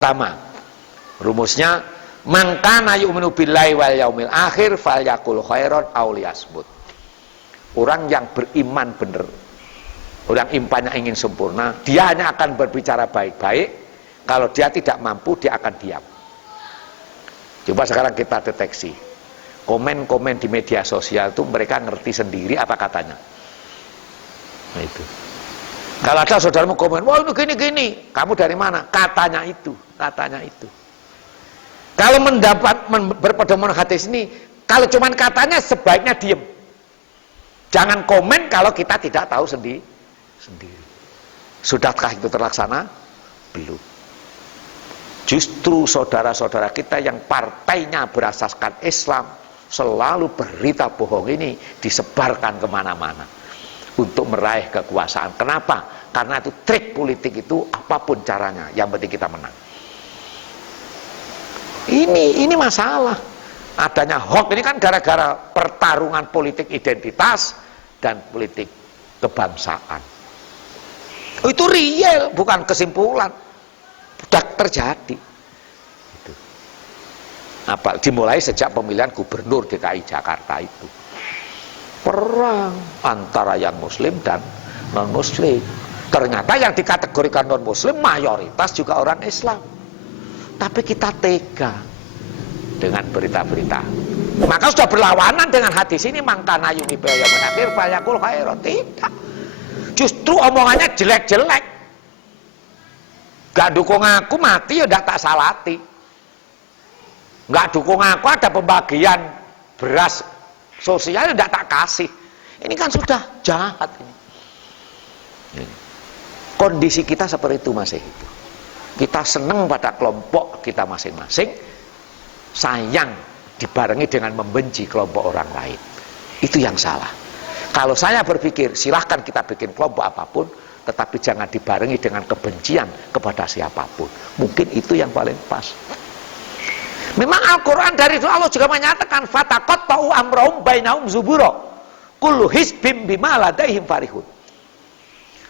Pertama, rumusnya man kana yu'minu billahi wal yaumil akhir falyaqul khairan aw liyasmut. Orang yang beriman benar, orang imannya ingin sempurna, dia hanya akan berbicara baik-baik. Kalau dia tidak mampu, dia akan diam. Coba sekarang kita deteksi komen-komen di media sosial itu, mereka ngerti sendiri apa katanya. Nah itu. Kalau ada saudaramu komen, wah ini gini-gini, kamu dari mana? Katanya itu, katanya itu. Kalau berpedoman hadis ini, kalau cuman katanya sebaiknya diem. Jangan komen kalau kita tidak tahu sendiri. Sudahkah itu terlaksana? Belum. Justru saudara-saudara kita yang partainya berasaskan Islam, selalu berita bohong ini disebarkan kemana-mana untuk meraih kekuasaan. Kenapa? Karena itu trik politik itu, apapun caranya, yang penting kita menang. Ini masalah. Adanya hoax ini kan gara-gara pertarungan politik identitas dan politik kebangsaan. Itu real, bukan kesimpulan. Sudah terjadi. Dimulai sejak pemilihan gubernur DKI Jakarta itu. Perang antara yang muslim dan non-muslim. Ternyata yang dikategorikan non-muslim mayoritas juga orang Islam. Tapi kita tega dengan berita-berita. Maka sudah berlawanan dengan hadis ini, mangkana yumi baya menakir fayaqul khairan. Tidak. Justru omongannya jelek-jelek. Gak dukung aku mati ya tidak tak salati. Gak dukung aku ada pembagian beras sosial ya tidak tak kasih. Ini kan sudah jahat ini. Kondisi kita seperti itu masih itu. Kita senang pada kelompok kita masing-masing, sayang dibarengi dengan membenci kelompok orang lain. Itu yang salah. Kalau saya berpikir silahkan kita bikin kelompok apapun, tetapi jangan dibarengi dengan kebencian kepada siapapun. Mungkin itu yang paling pas. Memang Al-Quran dari itu Allah juga menyatakan fataqatta'u amrahum bainahum zubura kullu hizbim bima ladaihim farihun.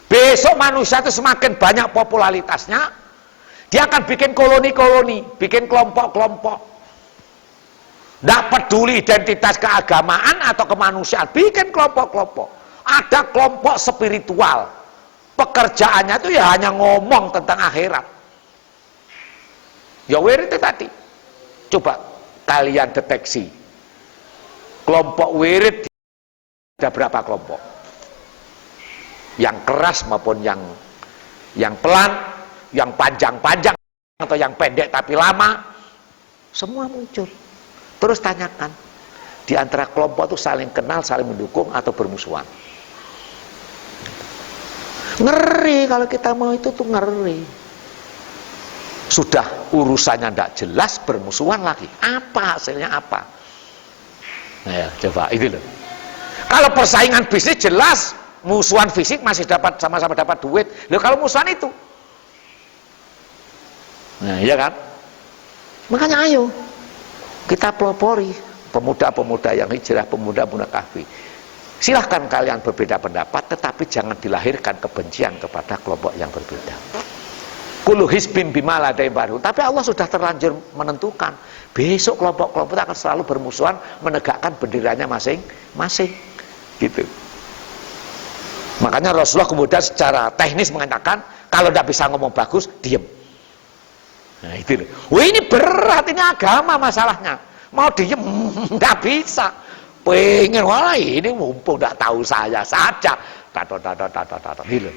Besok manusia itu semakin banyak popularitasnya, dia akan bikin koloni-koloni, bikin kelompok-kelompok. Tidak peduli identitas keagamaan atau kemanusiaan, bikin kelompok-kelompok. Ada kelompok spiritual, pekerjaannya itu ya hanya ngomong tentang akhirat. Ya wirid itu tadi. Coba kalian deteksi kelompok wirid ada berapa kelompok? Yang keras maupun yang pelan, yang panjang-panjang atau yang pendek tapi lama, semua muncul. Terus tanyakan, di antara kelompok itu saling kenal, saling mendukung atau bermusuhan? Ngeri kalau kita mau itu tuh ngeri. Sudah urusannya tidak jelas, bermusuhan lagi. Apa hasilnya apa? Nah ya, coba itu loh. Kalau persaingan bisnis jelas, musuhan fisik masih dapat sama-sama dapat duit. Loh kalau musuhan itu, nah iya kan? Makanya ayo kita pelopori pemuda-pemuda yang hijrah, pemuda-pemuda kahfi. Silahkan kalian berbeda pendapat, tetapi jangan dilahirkan kebencian kepada kelompok yang berbeda. Kullu hizbin bima ladaihim farihun. Tapi Allah sudah terlanjur menentukan besok kelompok-kelompok akan selalu bermusuhan menegakkan benderanya masing-masing. Gitu. Makanya Rasulullah kemudian secara teknis mengatakan kalau tidak bisa ngomong bagus, diem. Nah itu loh. Wah ini berat, ini agama masalahnya. Mau diem nggak bisa. Pengen wah ini mumpung nggak tahu saya saja. Gitu.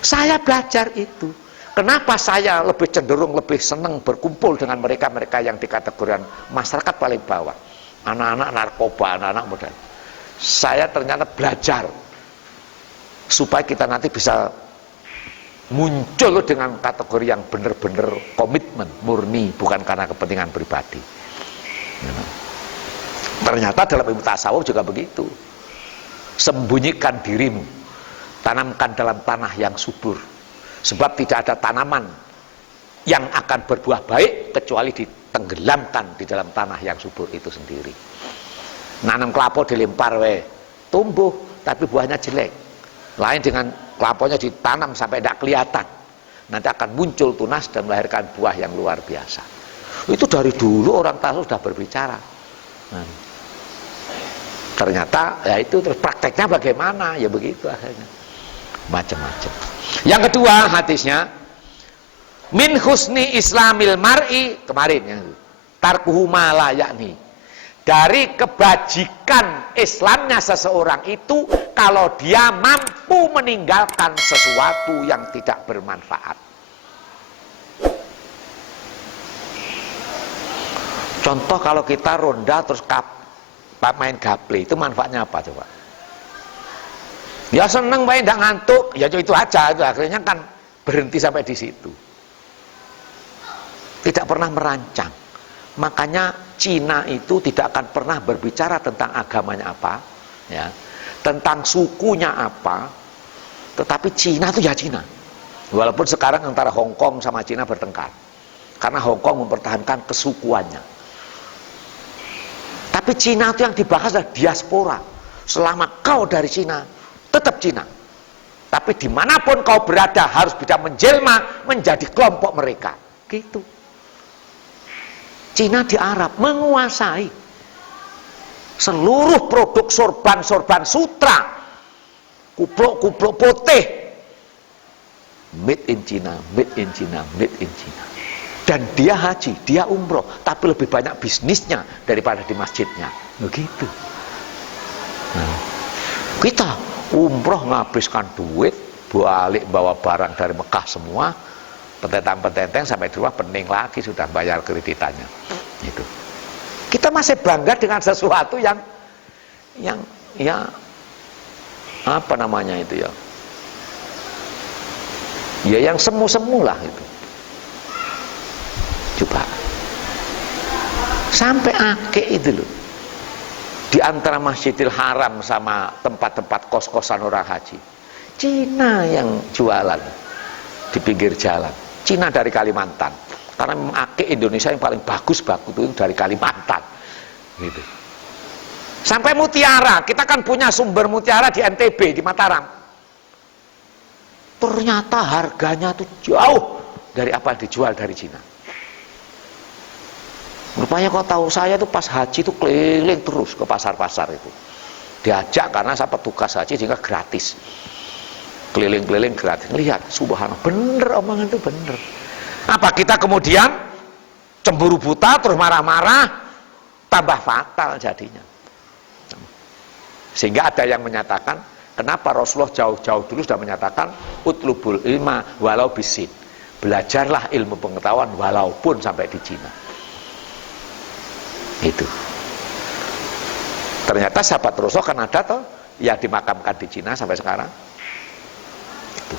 Saya belajar itu. Kenapa saya lebih cenderung lebih senang berkumpul dengan mereka-mereka yang dikategorikan masyarakat paling bawah, anak-anak narkoba, anak-anak muda. Saya ternyata belajar supaya kita nanti bisa muncul dengan kategori yang benar-benar komitmen, murni, bukan karena kepentingan pribadi. Ternyata dalam ilmu tasawuf juga begitu. Sembunyikan dirimu, tanamkan dalam tanah yang subur. Sebab tidak ada tanaman yang akan berbuah baik kecuali ditenggelamkan di dalam tanah yang subur itu sendiri. Nanam kelapa dilempar tumbuh tapi buahnya jelek. Lain dengan kelapanya ditanam sampai tidak kelihatan. nanti akan muncul tunas dan melahirkan buah yang luar biasa. Itu dari dulu orang tasawuf sudah berbicara. Ternyata ya itu terus prakteknya bagaimana, ya begitu akhirnya, macam-macam. Yang kedua hadisnya, min husni islamil mar'i, kemarin yang tarkuhu ma la yakni, dari kebajikan Islamnya seseorang itu kalau dia mampu meninggalkan sesuatu yang tidak bermanfaat. Contoh kalau kita ronda terus main gaple, itu manfaatnya apa coba? Ya seneng main, tidak ngantuk, ya itu aja, itu akhirnya kan berhenti sampai di situ. Tidak pernah merancang. Makanya Cina itu tidak akan pernah berbicara tentang agamanya apa, ya, tentang sukunya apa, tetapi Cina itu ya Cina. Walaupun sekarang antara Hong Kong sama Cina bertengkar, karena Hong Kong mempertahankan kesukuannya. Tapi Cina itu yang dibahas adalah diaspora. Selama kau dari Cina, tetap Cina. Tapi dimanapun kau berada harus bisa menjelma menjadi kelompok mereka. Gitu. Cina di Arab menguasai seluruh produk sorban-sorban sutra, kupluk-kupluk putih, made in China, made in China, made in China. Dan dia haji, dia umroh, tapi lebih banyak bisnisnya daripada di masjidnya. Begitu. Nah, kita umroh menghabiskan duit, balik bawa barang dari Mekah semua, petentang-petenteng sampai di rumah pening lagi sudah bayar kreditannya. Itu. Kita masih bangga dengan sesuatu yang ya apa namanya itu ya? Ya yang semu-semu lah itu. Coba. Sampai akik itu loh. Di antara Masjidil Haram sama tempat-tempat kos-kosan orang haji, Cina yang jualan di pinggir jalan. Cina dari Kalimantan. Karena memang akik Indonesia yang paling bagus itu dari Kalimantan. Gitu. Sampai mutiara, kita kan punya sumber mutiara di NTB, di Mataram. Ternyata harganya tuh jauh dari apa yang dijual dari Cina. Rupanya kau tahu saya tuh pas haji tuh keliling terus ke pasar-pasar itu. Diajak karena saya petugas haji sehingga gratis. Keliling-keliling gratis. Lihat, subhanallah, bener omongan itu bener. Apa kita kemudian cemburu buta terus marah-marah, tambah fatal jadinya. Sehingga ada yang menyatakan, kenapa Rasulullah jauh-jauh dulu sudah menyatakan utlubul ilma walau bisin. Belajarlah ilmu pengetahuan walaupun sampai di Cina. Itu. Ternyata sahabat Rasul kan ada toh yang dimakamkan di Cina sampai sekarang. Itu.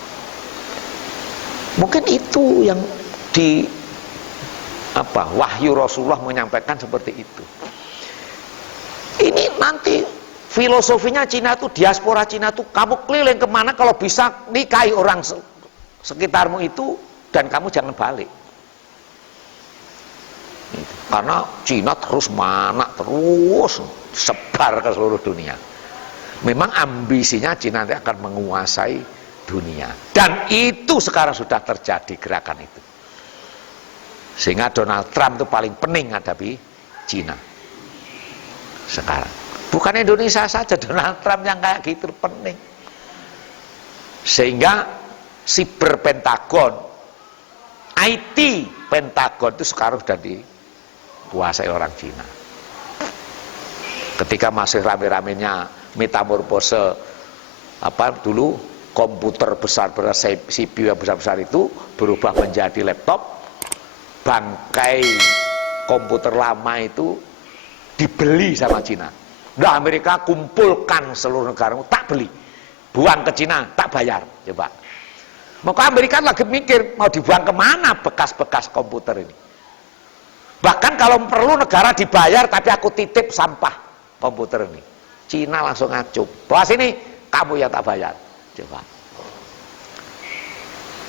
Mungkin itu yang di wahyu Rasulullah menyampaikan seperti itu. Ini nanti filosofinya Cina itu, diaspora Cina itu, kamu keliling kemana kalau bisa nikahi orang sekitarmu itu dan kamu jangan balik. Karena Cina terus sebar ke seluruh dunia. Memang ambisinya Cina nanti akan menguasai dunia. Dan itu sekarang sudah terjadi gerakan itu. Sehingga Donald Trump itu paling pening hadapi Cina. Sekarang. Bukan Indonesia saja, Donald Trump yang kayak gitu pening. Sehingga Cyber Pentagon, IT Pentagon itu sekarang sudah dikuasai orang Cina. Ketika masih rame-ramenya metamorfose dulu komputer besar-besar, CPU yang besar-besar itu berubah menjadi laptop, bangkai komputer lama itu dibeli sama Cina. Nah, Amerika kumpulkan seluruh negara, tak beli, buang ke Cina, tak bayar. Coba. Maka Amerika lagi mikir mau dibuang kemana bekas-bekas komputer ini. Bahkan kalau perlu negara dibayar, tapi aku titip sampah komputer ini. Cina langsung ngacup. Bahwa sini kamu yang tak bayar. Coba.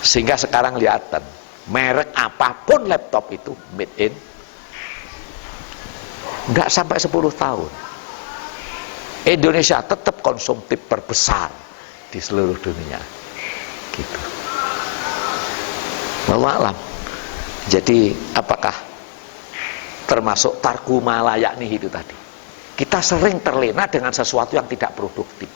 Sehingga sekarang lihatan merek apapun laptop itu made in, nggak sampai 10 tahun Indonesia tetap konsumtif terbesar di seluruh dunia gitu. Wallahu a'lam. Jadi apakah termasuk tarku ma la yaknihi itu tadi? Kita sering terlena dengan sesuatu yang tidak produktif.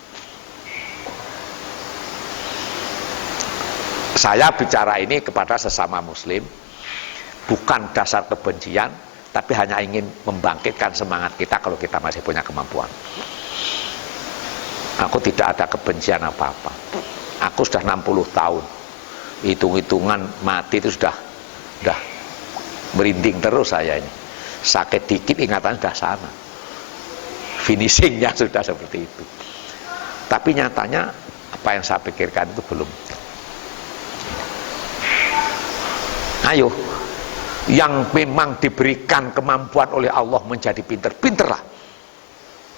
Saya bicara ini kepada sesama muslim bukan dasar kebencian, tapi hanya ingin membangkitkan semangat kita kalau kita masih punya kemampuan. Aku tidak ada kebencian apa-apa. Aku sudah 60 tahun. Hitung-hitungan mati itu sudah merinding terus saya ini. Sakit dikit ingatan sudah sana. Finishingnya sudah seperti itu. Tapi nyatanya apa yang saya pikirkan itu belum. Ayo, yang memang diberikan kemampuan oleh Allah menjadi pinter, pinterlah.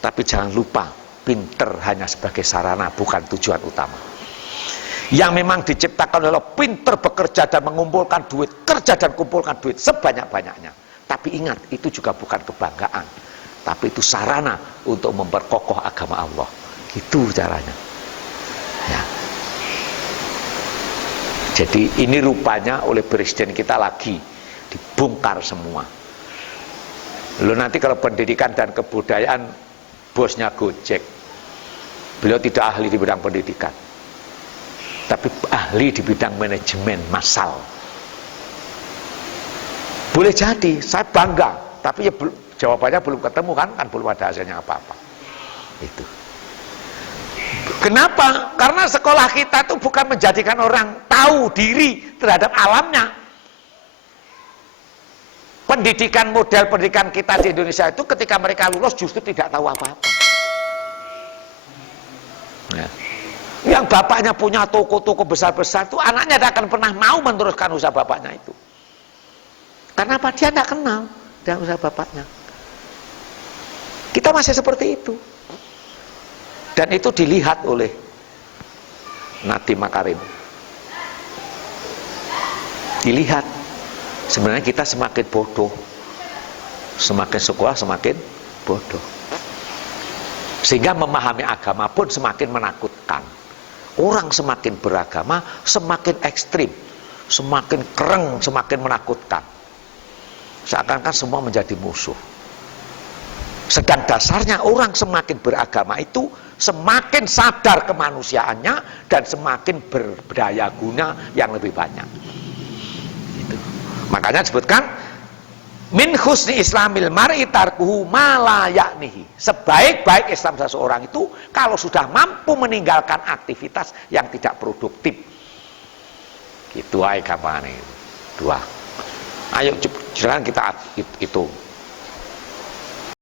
Tapi jangan lupa, pinter hanya sebagai sarana, bukan tujuan utama. Yang memang diciptakan oleh Allah, pinter bekerja dan mengumpulkan duit, kerja dan kumpulkan duit sebanyak-banyaknya. Tapi ingat, itu juga bukan kebanggaan, tapi itu sarana untuk memperkokoh agama Allah. Itu caranya. Ya. Jadi ini rupanya oleh presiden kita lagi dibongkar semua. Lalu nanti kalau pendidikan dan kebudayaan bosnya Gojek, beliau tidak ahli di bidang pendidikan, tapi ahli di bidang manajemen massal. Boleh jadi, saya bangga, tapi ya jawabannya belum ketemu kan belum ada hasilnya apa-apa. Itu. Kenapa? Karena sekolah kita itu bukan menjadikan orang tahu diri terhadap alamnya. Pendidikan, model pendidikan kita di Indonesia itu ketika mereka lulus justru tidak tahu apa-apa. Ya. Yang bapaknya punya toko-toko besar-besar itu anaknya tidak akan pernah mau meneruskan usaha bapaknya itu. Karena apa? Dia tidak kenal dengan usaha bapaknya. Kita masih seperti itu. Dan itu dilihat oleh Nadiem Makarim. Dilihat, sebenarnya kita semakin bodoh. Semakin sekolah semakin bodoh. Sehingga memahami agama pun semakin menakutkan. Orang semakin beragama, semakin ekstrim, semakin kereng, semakin menakutkan. Seakan-akan semua menjadi musuh. Sedang dasarnya orang semakin beragama itu semakin sadar kemanusiaannya dan semakin berdaya guna yang lebih banyak. Gitu. Makanya disebutkan min husni islamil mar'i tarkuhu ma la yaknihi. Sebaik-baik Islam seseorang itu kalau sudah mampu meninggalkan aktivitas yang tidak produktif. Gitu aja gampangnya. Dua. Ayo jalan kita itu